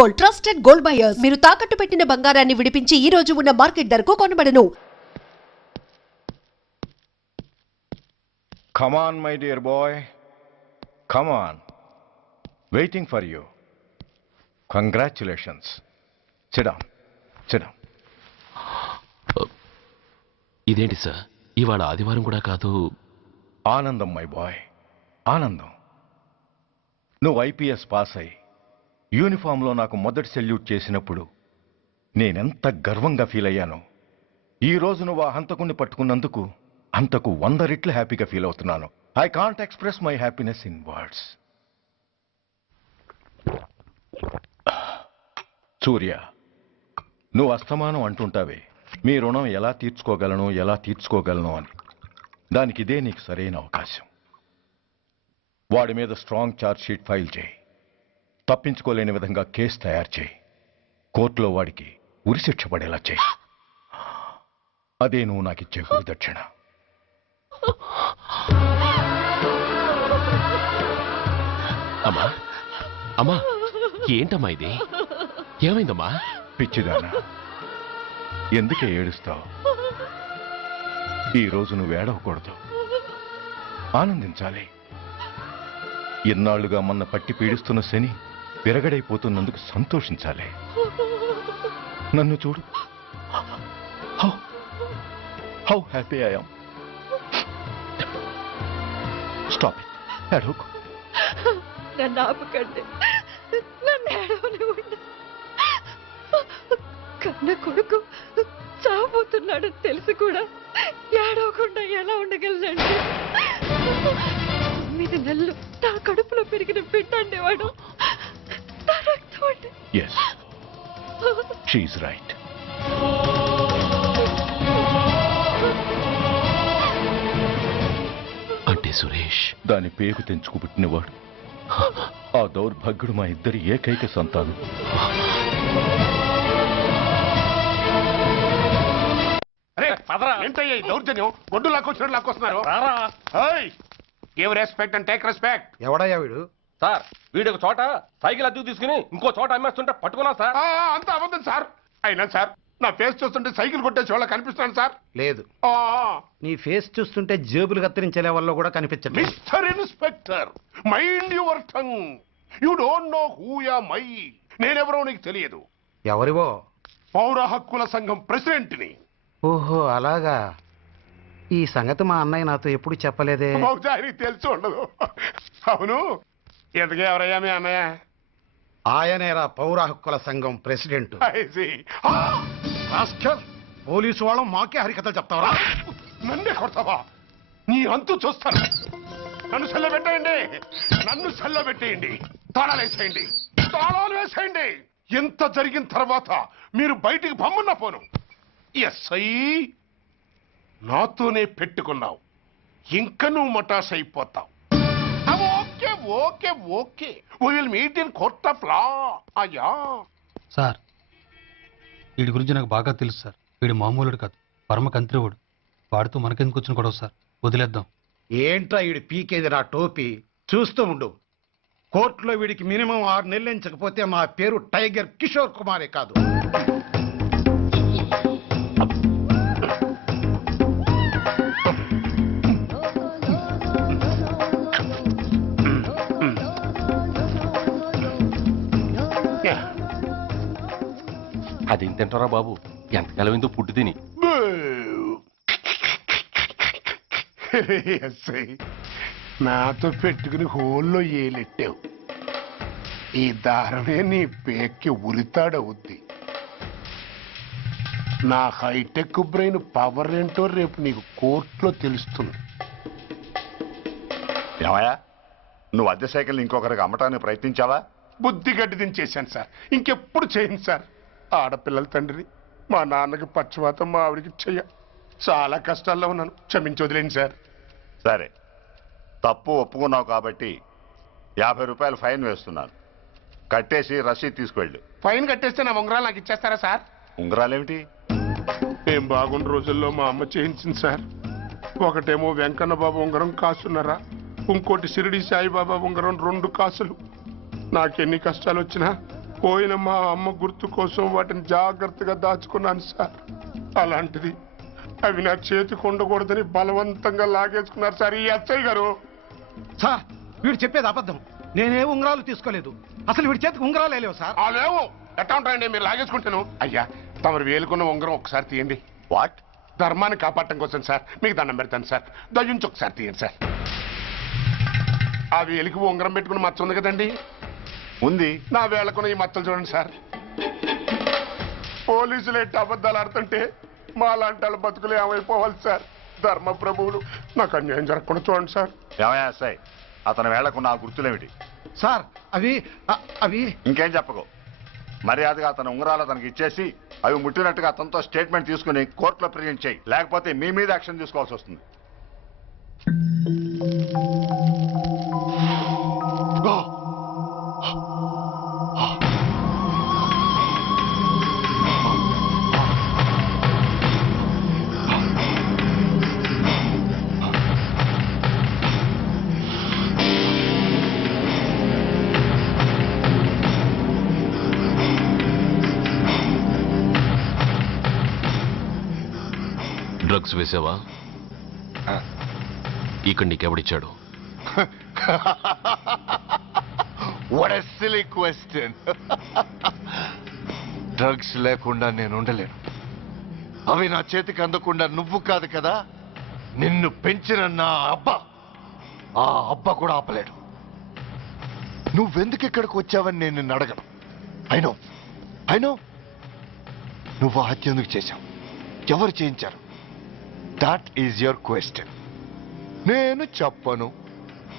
Gold, trusted gold buyers. మీరు తాకట్టు పెట్టిన బంగారాన్ని విడిపించి ఈ రోజు ఉన్న మార్కెట్ ధరకు కొనబడను. Come on, my dear boy. Come on. Waiting for you. Congratulations. Sit down. Sit down. ఇదేంటి సార్, ఇవాళ ఆదివారం కూడా కాదు. ఆనందం మై బాయ్, ఆనందం. నువ్వు ఐపీఎస్ పాస్ అయి యూనిఫామ్లో నాకు మొదటి సెల్యూట్ చేసినప్పుడు నేనెంత గర్వంగా ఫీల్ అయ్యానో, ఈరోజు నువ్వు ఆ హంతకుణ్ణి పట్టుకున్నందుకు అంతకు 100 రెట్లు హ్యాపీగా ఫీల్ అవుతున్నాను. I can't express my happiness in words. Surya, నువ్వు అస్తమానం అంటుంటావే మీ రుణం ఎలా తీర్చుకోగలను అని. దానికి ఇదే నీకు సరైన అవకాశం. వాడి మీద స్ట్రాంగ్ ఛార్జ్ షీట్ ఫైల్ చేయి. తప్పించుకోలేని విధంగా కేసు తయారు చేయి. కోర్టులో వాడికి ఉరిశిక్ష పడేలా చేయి. అదే నువ్వు నాకు ఇచ్చే గురుదక్షిణ. అమ్మా అమ్మా, ఏంటమ్మా ఇది? ఏమైందమ్మా? పిచ్చిదానా, ఎందుకే ఏడుస్తావు? ఈరోజు నువ్వు ఏడవకూడదు, ఆనందించాలి. ఎన్నాళ్లుగా మన పట్టి పీడిస్తున్న శని విరగడైపోతున్నందుకు సంతోషించాలి. నన్ను చూడు, how happy I am. Stop it, ఏడవకు. నన్ను ఆపకండి, నన్ను ఏడవనివ్వండి. కన్న కొడుకు చావబోతున్నాడని తెలిసి కూడా ఏడవకుండా ఎలా ఉండగలనండి? 9 నెలలు నా కడుపులో పెరిగిన బిడ్డ అండేవాడు. నా రక్తం అండి. Yes, she is right. అంటే సురేష్ దాని పేగు తెంచుకు పుట్టినవాడు. ఆ దౌర్భాగ్యుడు మా ఇద్దరి ఏకైక సంతానం. ఏంటయ్యా ఈ దౌర్జన్యం? గొడ్డు లాక్కొచ్చినట్టు లాక్కొస్తున్నారు. Give respect and take respect. ఎవడయ్యా వీడు? సార్, వీడు ఒక చోట సైకిల్ అద్దెకు తీసుకుని ఇంకో చోట అమ్మేస్తుంటే పట్టుకున్నా సార్. అంతా అబద్ధం సార్. అయినా సార్, నా ఫేస్ చూస్తుంటే సైకిల్ కొట్టేసి వాళ్ళ కనిపిస్తున్నాను సార్. లేదు, నీ ఫేస్ చూస్తుంటే జేబులు కత్తిరించే లెవెల్లో కూడా కనిపించదు. Mister inspector, mind your tongue. You don't know who am I. నేనెవరో నీకు తెలియదు. ఎవరివో? పౌర హక్కుల సంఘం ప్రెసిడెంట్ ని. ఓహో, అలాగా. ఈ సంగతి మా అన్నయ్య నాతో ఎప్పుడు చెప్పలేదే. బహుశా ఆయనకి తెలిసి ఉండదు. అవును, ఎందుకు ఎవరయ్యా మీ అన్నయ్య? ఆయనేరా పౌర హక్కుల సంఘం ప్రెసిడెంట్. పోలీసు వాళ్ళం మాకే హరికథలు చెప్తావరా? నన్నే కొడతావా? నీ అంతు చూస్తాను. నన్ను సెల్లబెట్టేయండి, నన్ను సెల్లబెట్టేయండి. తాళాలు వేసేయండి, తాళాలు వేసేయండి. ఎంత జరిగిన తర్వాత మీరు బయటికి పమ్మున్న పోను. ఎస్ఐ, నాతోనే పెట్టుకున్నావు, ఇంకా నువ్వు మటాస్ అయిపోతావు. Okay okay okay, we will meet in court of law. అయ్యా సార్, వీడి గురించి నాకు బాగా తెలుసు సార్. వీడు మామూలుడు కాదు, పరమ కంత్రివుడు. వాడితో మనకెందుకు వచ్చిన గొడవ సార్? వదిలేద్దాం. ఏంట్రా వీడి పీకేది నా టోపీ? చూస్తూ ఉండు. కోర్టులో వీడికి మినిమం 6 నెలలు ఎంచకపోతే మా పేరు టైగర్ కిషోర్ కుమారే కాదు. అదేం తింటారా బాబు? ఎంతకాలం ఏందో పుట్టి తిని. ఎస్ఐ, నాతో పెట్టుకుని హోల్లో ఏలెట్టావు. ఈ దారమే నీ పేక్కి ఉరితాడవుద్ది. నా హైటెక్ బ్రెయిన్ పవర్ ఏంటో రేపు నీకు కోర్టులో తెలుస్తుంది. ఏమయ్యా, నువ్వు అద్దె సైకిల్ ఇంకొకరికి అమ్మటానికి ప్రయత్నించావా? బుద్ధి గడ్డి దించేశాను సార్, ఇంకెప్పుడు చేయను సార్. ఆడపిల్లల తండ్రిని, మా నాన్నకి పక్షవాతం, మా ఆవిడికి చెయ్య. చాలా కష్టాల్లో ఉన్నాను, క్షమించి వదిలేండి సార్. సరే, తప్పు ఒప్పుకున్నావు కాబట్టి 50 రూపాయలు ఫైన్ వేస్తున్నాను. కట్టేసి రసీదు తీసుకువెళ్ళు. ఫైన్ కట్టేస్తే నా ఉంగరాలు నాకు ఇచ్చేస్తారా సార్? ఉంగరాలేమిటి? ఏం బాగున్న రోజుల్లో మా అమ్మ చేయించింది సార్. ఒకటేమో వెంకన్న బాబు ఉంగరం కాసున్నరా, ఇంకోటి షిరిడి సాయిబాబా ఉంగరం 2 కాసులు. నాకెన్ని కష్టాలు వచ్చినా పోయిన మా అమ్మ గుర్తు కోసం వాటిని జాగ్రత్తగా దాచుకున్నాను సార్. అలాంటిది అవి నా చేతికి ఉండకూడదని బలవంతంగా లాగేసుకున్నారు సార్ ఈ అచ్చయ్య గారు. సార్ వీడు చెప్పేది అబద్ధం. నేనే ఉంగరాలు తీసుకోలేదు. అసలు వీడి చేతికి ఉంగరాలు లేవు సార్. లేవు. ఎట్టా ఉంటాయండి మీరు లాగేసుకుంటాను. అయ్యా తమరు వేలుకున్న ఉంగరం ఒకసారి తీయండి. వాట్? ధర్మాన్ని కాపాడటం కోసం సార్. మీకు దండం పెడతాను సార్. దయ్యుంచి ఒకసారి తీయండి సార్. ఆ వేలికి ఉంగరం పెట్టుకుని మచ్చ ఉంది కదండి, ఉంది. నా వేళకున్న ఈ మచ్చలు చూడండి సార్. పోలీసులు ఎట్టి అబద్ధాలు ఆడుతుంటే మా లాంటి వాళ్ళ బతుకులు ఏమైపోవాలి సార్. ధర్మ ప్రభువులు నాకు అన్యాయం జరగకుండా చూడండి సార్. ఏమయ్యా సార్, అతని వేళ్లకున్న ఆ గుర్తులేమిటి? సార్ అవి ఇంకేం చెప్పకు. మర్యాదగా అతని ఉంగరాలు అతనికి ఇచ్చేసి అవి ముట్టినట్టుగా అతనితో స్టేట్మెంట్ తీసుకుని కోర్టులో ప్రజెంట్ చేయి. లేకపోతే మీ మీద యాక్షన్ తీసుకోవాల్సి వస్తుంది. డ్రగ్స్ వేసావా? ఇక్కడ నీకెవడిచ్చాడు? What a silly question. Drugs లేకుండా నేను ఉండలేను. అవి నా చేతికి అందకుండా నువ్వు కాదు కదా, నిన్ను పెంచిన నా అబ్బా, ఆ అబ్బా కూడా ఆపలేడు. నువ్వెందుకు ఇక్కడికి వచ్చావని నేను నిన్ను అడగను. అయినో నువ్వు హత్య ఎందుకు చేశావు, ఎవరు చేయించారు? That is your question. నేను చెప్పను.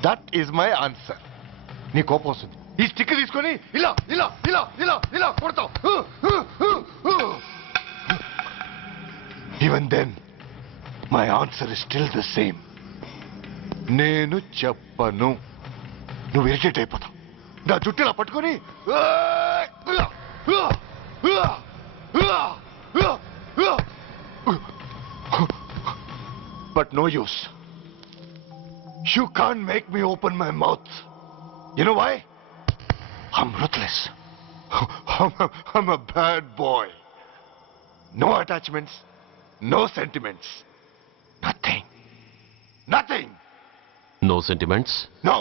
That is my answer. నీ కోపం వస్తుంది, ఈ స్టిక్ తీసుకొని ఇలా ఇలా ఇలా ఇలా ఇలా కొడతావు. Even then my answer is still the same. నేను చెప్పను. నువ్వు ఇరిటేట్ అయిపోతావు. నా జుట్టు ఇలా పట్టుకొని but no use. You can't make me open my mouth. You know why? I'm ruthless. I'm a bad boy. No attachments, no sentiments. Nothing. Nothing. No sentiments? No.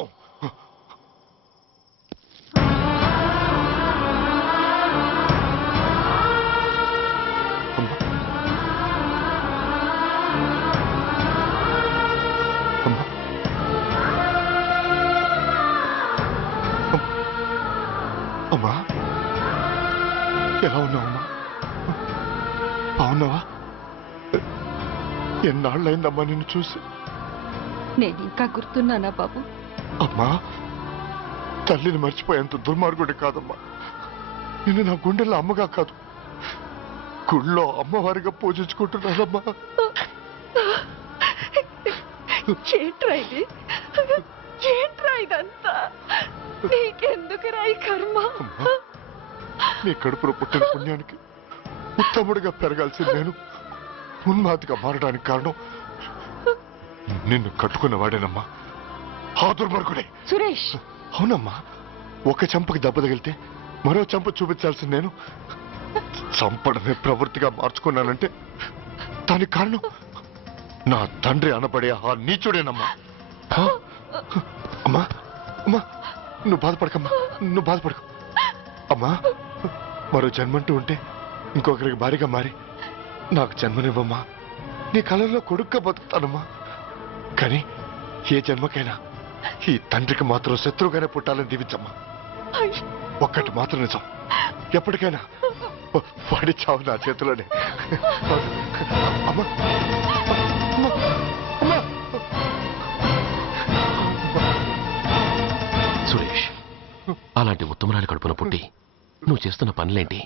అమ్మా, ఎలా ఉన్నావమ్మా? బాగున్నావా? ఎన్నాళ్ళైందమ్మా నిన్ను చూసి? నేను ఇంకా గుర్తున్నానా బాబు? అమ్మా, తల్లిని మర్చిపోయేంత దుర్మార్గుడి కాదమ్మా. నిన్ను నా గుండెల్లో అమ్మగా కాదు, గుళ్ళో అమ్మవారిగా పూజించుకుంటున్నానమ్మా. ఏంట్రా ఇది? ఏంట్రా ఇదంతా? నీకెందుకు రాయి కర్మ? నీ కడుపులో పుట్టిన పుణ్యానికి ఉత్తముడిగా పెరగాల్సిన నేను ఉన్మాదిగా మారడానికి కారణం నిన్ను కట్టుకున్నవాడేనమ్మా. ఆ దుర్మార్గుడే సురేష్. అవునమ్మా, ఒక చెంపకి దెబ్బ తగిలితే మరో చెంప చూపించాల్సిన నేను చంపడమే ప్రవృత్తిగా మార్చుకున్నానంటే దానికి కారణం నా తండ్రి అనబడే ఆ నీచుడేనమ్మా. అమ్మా అమ్మా, నువ్వు బాధపడకమ్మా, నువ్వు బాధపడకు అమ్మా. మరో జన్మంటూ ఉంటే ఇంకొకరికి భారీగా మారి నాకు జన్మనివ్వమ్మా. నీ కళల్లో కొడుగ్గా బతుకుతానమ్మా. కానీ ఏ జన్మకైనా ఈ తండ్రికి మాత్రం శత్రువుగానే పుట్టాలని దీవించమ్మా. ఒక్కటి మాత్రం నిజం, ఎప్పటికైనా వాడి చావు నా చేతిలోనే. అమ్మా సురేష్, అలాంటి ఉత్తమరాలి కడుపున పుట్టి నువ్వు చేస్తున్న పనులేంటి?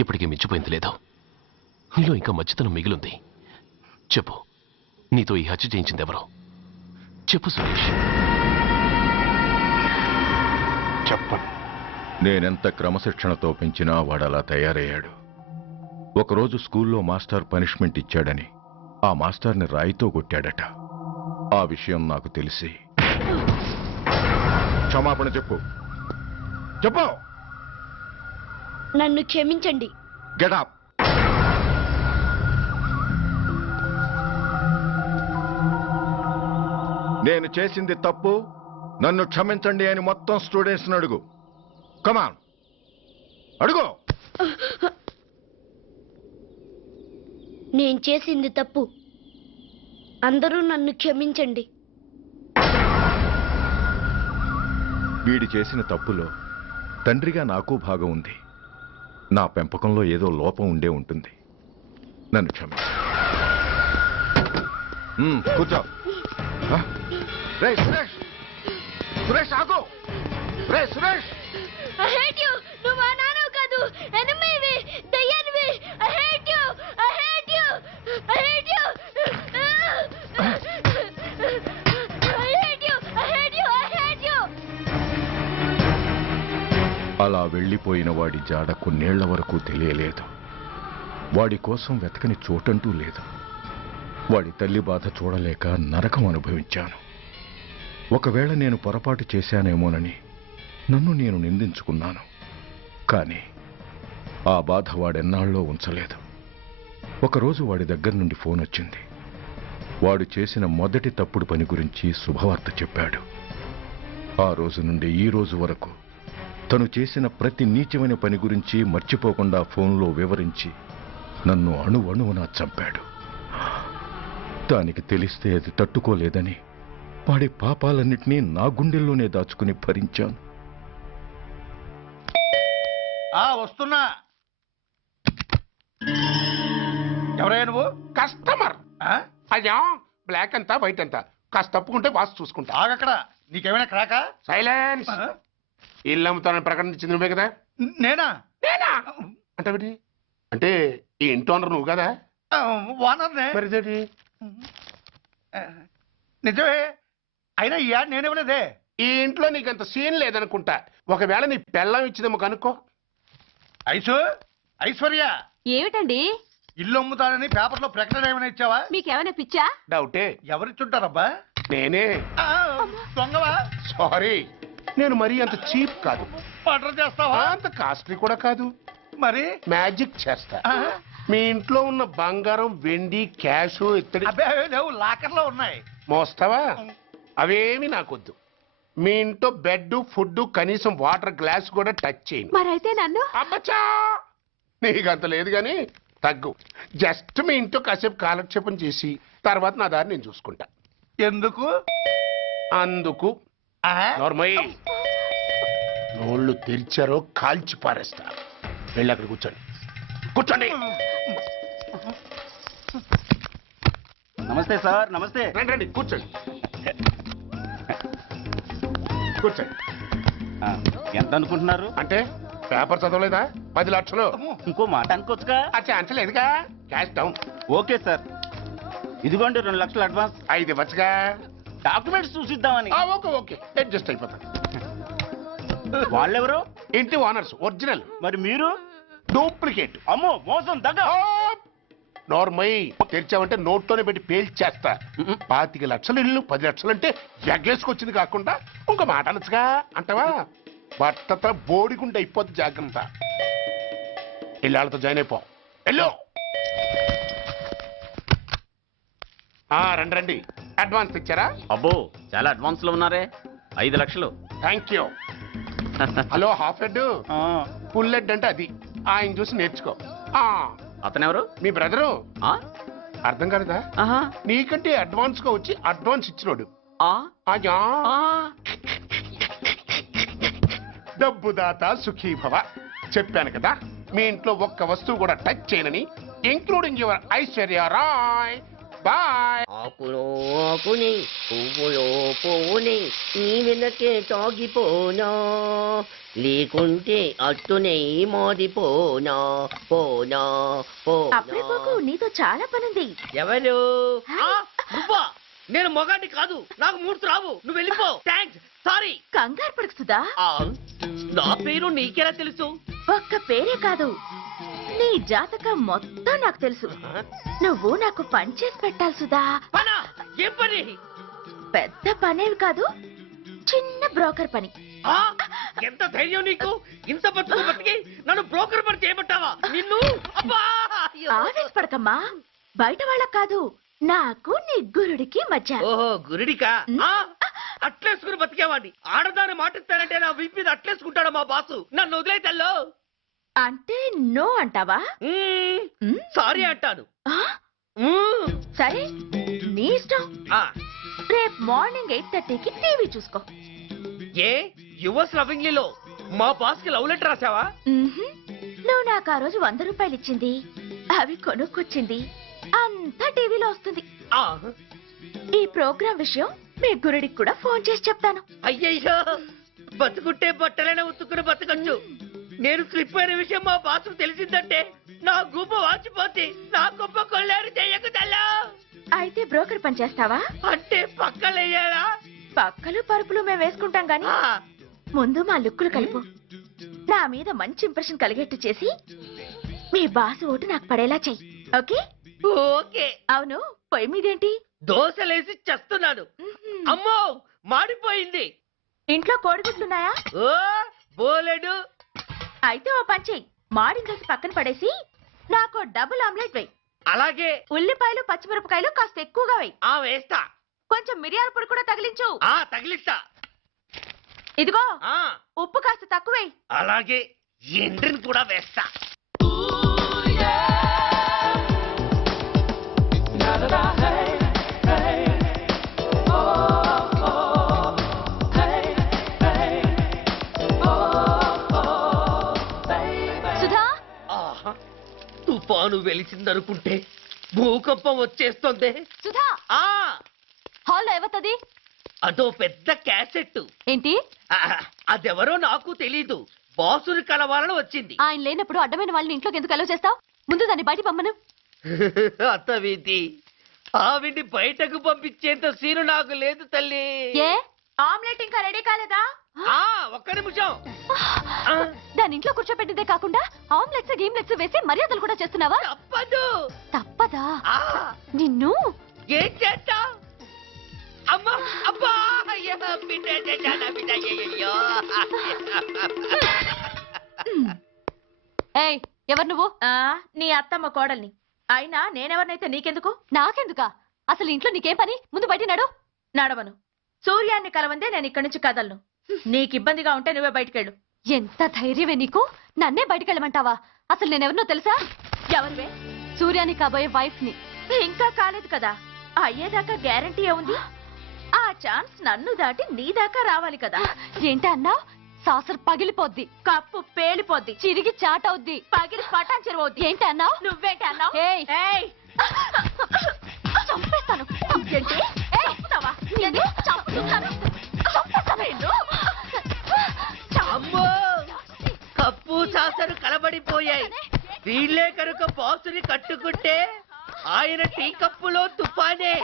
ఇప్పటికీ మించిపోయింది లేదు. నీలో ఇంకా మంచితనం మిగిలింది. చెప్పు, నీతో ఈ హత్య చేయించింది ఎవరు? చెప్పు సురేష్. చెప్పను. నేనెంత క్రమశిక్షణతో పెంచినా వాడలా తయారయ్యాడు. ఒకరోజు స్కూల్లో మాస్టర్ పనిష్మెంట్ ఇచ్చాడని ఆ మాస్టర్ని రాయితో కొట్టాడట. ఆ విషయం నాకు తెలిసి క్షమాపణ చెప్పు. చెప్పు. నన్ను క్షమించండి. Get up. నేను చేసింది తప్పు, నన్ను క్షమించండి అని మొత్తం స్టూడెంట్స్ని అడుగు. కమాన్, అడుగు. నేను చేసింది తప్పు, అందరూ నన్ను క్షమించండి. వీడి చేసిన తప్పులో తండ్రిగా నాకు భాగం ఉంది. నా పెంపకంలో ఏదో లోపం ఉండే ఉంటుంది. నన్ను క్షమించు. కూర్చో. రే సురేష్, సురేష్ ఆగు. రే సురేష్, I hate you. నువ్వు మా నాన్నవు కాదు, ఎనిమివి, దయ్యానివి. I hate you. I hate you. I hate you. I hate you. I hate you. I hate you. అలా వెళ్ళిపోయిన వాడి జాడ కొన్నేళ్ల వరకు తెలియలేదు. వాడి కోసం వెతకని చోటంటూ లేదు. వాడి తల్లి బాధ చూడలేక నరకం అనుభవించాను. ఒకవేళ నేను పొరపాటు చేశానేమోనని నన్ను నేను నిందించుకున్నాను. కానీ ఆ బాధ వాడెన్నాళ్ళో ఉంచలేదు. ఒకరోజు వాడి దగ్గర నుండి ఫోన్ వచ్చింది. వాడు చేసిన మొదటి తప్పుడు పని గురించి శుభవార్త చెప్పాడు. ఆ రోజు నుండి ఈ రోజు వరకు తను చేసిన ప్రతి నీచమైన పని గురించి మర్చిపోకుండా ఫోన్లో వివరించి నన్ను అణువణువున చంపాడు. దానికి తెలిస్తే అది తట్టుకోలేదని వాడి పాపాలన్నిటినీ నా గుండెల్లోనే దాచుకుని భరించాను. వస్తున్నా. ఎవరయ్యా నువ్వు? కస్టమర్. అయ్యా, బ్లాక్ అంతా వైట్ అంతా కాస్త తప్పుకుంటే వాసు చూసుకుంటా. ఆగక్కడ. నీకేమైనా క్రాకా? సైలెన్స్. ఇల్లు అమ్ముతానని ప్రకటించింది నువ్వే కదా? నేనా? నేనా అంటే అంటే ఈ ఇంటి ఓనర్ నువ్వు కదా? ఓనర్నే. మరిదేటి? నిజమే. అయినా ఈ యాడ్ నేనివ్వలేదే. ఈ ఇంట్లో నీకంత సీన్ లేదనుకుంటా. ఒకవేళ నీ పెళ్ళం ఇచ్చిందేమో కనుక్కో. ఐశ్వర్య, ఏమిటండి? ఇల్లు అమ్ముతానని పేపర్లో ప్రకటన ఏమైనా ఇచ్చావా? మీకేమైనా పిచ్చా? డౌటే. ఎవరిచ్చుంటారబ్బా? నేనే. దొంగవా? సారీ, నేను మరీ అంత చీప్ కాదు. మర్డర్ చేస్తావా? అంత కాస్ట్లీ కూడా కాదు. మరి మ్యాజిక్ చేస్తా. మీ ఇంట్లో ఉన్న బంగారం, వెండి, క్యాష్, ఇత్తడి లేవు, లాకర్లో ఉన్నాయి. మోస్తావా? అవేమి నాకొద్దు. మీ ఇంట్లో బెడ్, ఫుడ్, కనీసం వాటర్ గ్లాస్ కూడా టచ్ చేయను. మరైతే నన్ను? అబ్బచ్చా, నీకంత లేదు గాని తగ్గు. జస్ట్ మీ ఇంట్లో కాసేపు కాలక్షేపం చేసి తర్వాత నా దారి నేను చూసుకుంటా. ఎందుకు? అందుకు. నార్మల్ నోళ్ళు తెరిచారో కాల్చి పారేస్తా. వెళ్ళి అక్కడ కూర్చోండి. కూర్చోండి. నమస్తే సార్. నమస్తే. రండి రండి, కూర్చోండి. కూర్చోండి. ఎంత అనుకుంటున్నారు? అంటే పేపర్ చదవలేదా? 10 లక్షలు. ఇంకో మాట అనుకోవచ్చుగా? అంచలేదుగా. Cash down. Okay sir. ఇదిగోండి 2 లక్షలు అడ్వాన్స్. 5 ఇవ్వచ్చుగా. డాక్యుమెంట్స్ చూసిద్దామని. ఓకే ఓకే, అడ్జస్ట్ అయిపోతాను. వాళ్ళెవరు? ఇంటి ఓనర్స్. ఒరిజినల్. మరి మీరు? డూప్లికేట్. అమ్మో, మోసం, దగ్గ. నార్మల్ తెరిచావంటే నోట్తోనే పెట్టి పేల్చేస్తా. 25 లక్షలు ఇల్లు 10 లక్షలు అంటే ఎగ్గేసుకొచ్చింది కాకుండా ఇంకో మాట అనొచ్చుగా. అంటావా? బట్టతో బోడిగుంటే అయిపోద్ది. జాగ్రత్త. ఇల్లాళ్ళతో జాయిన్ అయిపో. ఎల్లో. రండి రండి. అడ్వాన్స్ ఇచ్చారా? అబ్బో, చాలా అడ్వాన్స్ లో ఉన్నారే. 5 లక్షలు. Thank you. Hello, half head, full head అంటే అది. ఆయన చూసి నేర్చుకో. అతనెవరు? మీ బ్రదరు. అర్థం కాలేదా? నీకంటే అడ్వాన్స్ గా వచ్చి అడ్వాన్స్ ఇచ్చినోడు. డబ్బు దాత సుఖీభవ. చెప్పాను కదా, మీ ఇంట్లో ఒక్క వస్తువు కూడా టచ్ చేయనని, including your Aishwarya Rai. Bye. ఆకులో ఆకుని, పువ్వులో పువ్వుని, నీ వెనకే తాగిపోనా, లేకుంటే అట్టునే మారిపోనా. పోనా అప్పుడే పోకు, నీతో చాలా పనుంది. ఎవరు? నువ్వా? నేను మొగాడిని కాదు, నాకు మూర్తి రావు. నువ్వు వెళ్ళిపో. Thanks, sorry. కంగారు పడుకుతుందా? నా పేరు నీకెలా తెలుసు? ఒక్క పేరే కాదు, నీ జాతకం మొత్తం నాకు తెలుసు. నువ్వు నాకు పని చేసి పెట్టాలి సుధా. ఏం పని? పెద్ద పనేవి కాదు, చిన్న బ్రోకర్ పని. ఆ? ఎంత ధైర్యం నీకు? ఇంత బతుకు బతికి నన్ను బ్రోకర్ పని చేయబట్టావా? నిన్ను అబ్బా! అయ్యో. ఆవేశపడకమ్మా, బయట వాళ్ళకు కాదు, నాకు నీ గురుడికి మధ్య. ఓహో గురుడికా? ఆ? అట్లేసుకుని బతికేవాడిని. ఆడదాని మాటిస్తానంటే నా వీపు మీద అట్లేసుకుంటాడు మా బాసు. నన్ను వదిలే తల్లో. అంటే నో అంటావా? సారీ అంటాను. సరే, నీ ఇష్టం. రేపు మార్నింగ్ 8:30కి టీవీ చూసుకో. ఏ యువర్స్ లవింగ్లీలో మా బాస్ కి లవ్ లెటర్ రాసావా? నువ్వు నాకు ఆ రోజు 100 రూపాయలు ఇచ్చింది, అవి కొనుక్కొచ్చింది అంతా టీవీలో వస్తుంది. ఈ ప్రోగ్రాం విషయం మీ గురుడికి కూడా ఫోన్ చేసి చెప్తాను. అయ్యయ్యో, బతుకుంటే బట్టలైనా ఉత్తుకుని బతకచ్చు. నేను స్లిప్ అయిన విషయం మా బాసు తెలిసిందంటే నా గూప వాచిపోతే నా గొప్ప కొల్లారు చెయ్యకు తల్లా. అయితే బ్రోకర్ పని చేస్తావా? అంటే పక్కలేయాలా? పక్కలు పరుపులు మేము వేసుకుంటాం గాని ముందు మా లుక్కులు కలుపు. నా మీద మంచి ఇంప్రెషన్ కలిగేట్టు చేసి మీ బాసు ఓటు నాకు పడేలా చెయ్యి. ఓకే? ఓకే. అవును, పొయ్యి మీదేంటి? దోశలేసి చేస్తున్నాను. అమ్మో, మాడిపోయింది. ఇంట్లో కోడిగుడ్లున్నాయా? ఓ బోలెడు. అయితే ఓ పని చెయ్యి, మాడిన దోశ పక్కన పడేసి నాకు డబుల్ ఆమ్లెట్ వేయి. అలాగే. ఉల్లిపాయలు పచ్చిమిరపకాయలు కాస్త ఎక్కువగా వేయి. వేస్తా. కొంచెం మిరియాల పొడి కూడా తగిలించు. తగిలిస్తా. ఇదిగో ఉప్పు కాస్త తక్కువే. అలాగే, ఎండ్రిని కూడా వేస్తా. సుధా, తుఫాను వెలిసిందనుకుంటే భూకంపం వచ్చేస్తుంది. సుధా, హాల్లో ఏవత్తది? అదో పెద్ద క్యాసెట్. ఏంటి? అదెవరో నాకు తెలీదు. బాసుని కలవాలని వచ్చింది. ఆయన లేనప్పుడు అడ్డమైన వాళ్ళని ఇంట్లోకి ఎందుకు అలౌ చేస్తావు? ముందు దాన్ని బయట పంపను. అత్తవీతి, ఆవిడ్ని బయటకు పంపించేంత సీను నాకు లేదు తల్లి. ఏ ఆమ్లెట్ ఇంకా రెడీ కాలేదా? ఒక్క నిమిషం. దాని ఇంట్లో కూర్చోపెట్టిందే కాకుండా ఆమ్లెట్స్ గీమ్లెట్స్ వేసి మర్యాదలు కూడా చేస్తున్నావా? తప్పదు. తప్పదా? నిన్ను ఏం చేస్తా? అమ్మా, అబ్బా, అయ్యో, బిడ్డ చేశానా, బిడ్డ, అయ్యయ్యో. ఏయ్, ఎవరు నువ్వు? నీ అత్తమ్మ కోడల్ని. అయినా నేనెవరినైతే నీకెందుకు? నాకెందుకా? అసలు ఇంట్లో నీకేం పని? ముందు బయట నడు. నడవను. సూర్యాన్ని కలవందే నేను ఇక్కడి నుంచి కదలను. నీకు ఇబ్బందిగా ఉంటే నువ్వే బయటకెళ్ళు. ఎంత ధైర్యమే నీకు? నన్నే బయటకెళ్ళమంటావా? అసలు నేనెవరినో తెలుసా? ఎవరివే? సూర్యాన్ని కాబోయే వైఫ్ ని. ఇంకా కాలేదు కదా, అయ్యేదాకా గ్యారంటీ ఏముంది? ఆ ఛాన్స్ నన్ను దాటి నీ దాకా రావాలి కదా. ఏంటి అన్నా? సాసర్ పగిలిపోద్ది, కప్పు పేలిపోద్ది, చిరిగి చాటవుద్ది, పగిలి పటాన్ చెరువవుద్ది. ఏంటి అన్నావు? నువ్వేంటి అన్నావు? చంపేస్తాను. అమ్మో, కప్పు సాసరు కలబడిపోయాయి. వీళ్ళే కనుక బాసుని కట్టుకుంటే ఆయన టీ కప్పులో తుఫానే.